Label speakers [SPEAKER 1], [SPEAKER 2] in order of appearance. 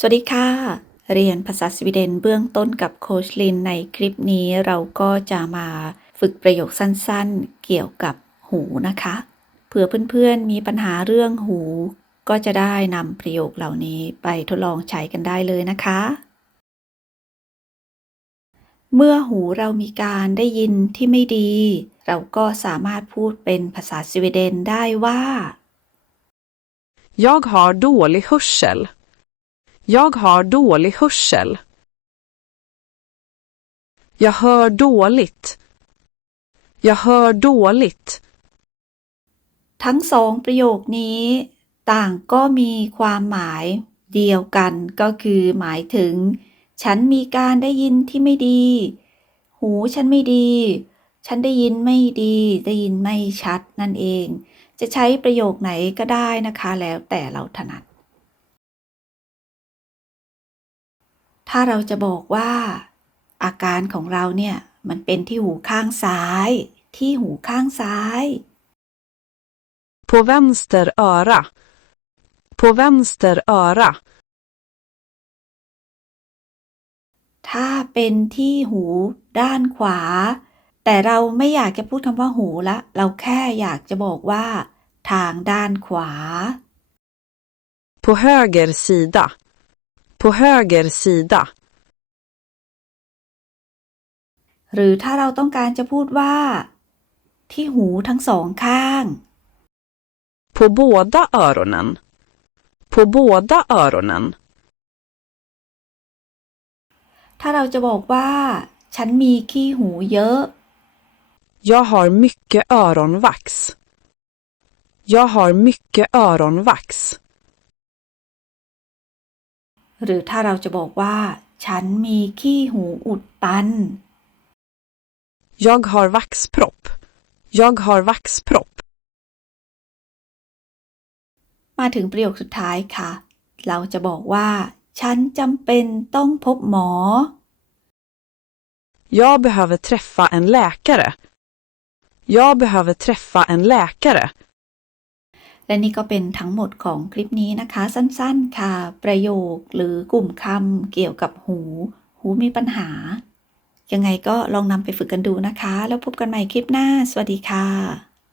[SPEAKER 1] สวัสดีค่ะ เรียนภาษาสวีเดนเบื้องต้นกับโคชลินในคลิปนี้เราก็จะมาฝึกประโยคสั้นๆ เกี่ยวกับหูนะคะ เผื่อเพื่อนๆมีปัญหาเรื่องหู ก็จะได้นำประโยคเหล่านี้ไปทดลองใช้กันได้เลยนะคะ เมื่อหูเรามีการได้ยินที่ไม่ดี เราก็สามารถพูดเป็นภาษาสวีเดนได้ว่า
[SPEAKER 2] Jag har dålig hörsel. Jag har dålig hörsel. Jag hör dåligt. Jag hör dåligt.
[SPEAKER 1] ทั้งสองประโยคนี้ ต่างก็มีความหมายเดียวกันก็คือหมายถึง ฉันมีการได้ยินที่ไม่ดี หูฉันไม่ดี ฉันได้ยินไม่ดี ได้ยินไม่ชัดนั่นเอง จะใช้ประโยคไหนก็ได้นะคะแล้วแต่เราถนัด ถ้าเราจะบอกว่า อาการของเราเนี่ย มันเป็นที่หูข้างซ้าย ที่หูข้างซ้าย
[SPEAKER 2] På vänster öra. På vänster öra.
[SPEAKER 1] ถ้าเป็นที่หูด้านขวา แต่เราไม่อยากจะพูดคำว่าหูละ เราแค่อยากจะบอกว่า ทางด้านขวา
[SPEAKER 2] På höger sida. På höger sida.
[SPEAKER 1] หรือถ้าเราต้องการจะพูดว่า ที่หูทั้งสองข้าง
[SPEAKER 2] På båda öronen. På båda öronen.
[SPEAKER 1] ถ้าเราจะบอกว่า ฉันมีขี้หูเยอะ
[SPEAKER 2] Jag har mycket öronvax. Jag har mycket öronvax.
[SPEAKER 1] หรือถ้าเราจะบอกว่า ฉันมีขี้หูอุดตัน
[SPEAKER 2] Jag har vaxpropp. Jag har vaxpropp.
[SPEAKER 1] มาถึงประโยคสุดท้ายค่ะ เราจะบอกว่า ฉันจำเป็นต้องพบหมอ
[SPEAKER 2] Jag behöver träffa en läkare. Jag behöver träffa en läkare.
[SPEAKER 1] และนี่ก็เป็นทั้งหมดของคลิปนี้นะคะ สั้นๆค่ะ ประโยคหรือกลุ่มคำเกี่ยวกับหู หูมีปัญหา ยังไงก็ลองนำไปฝึกกันดูนะคะ แล้วพบกันใหม่คลิปหน้า สวัสดีค่ะ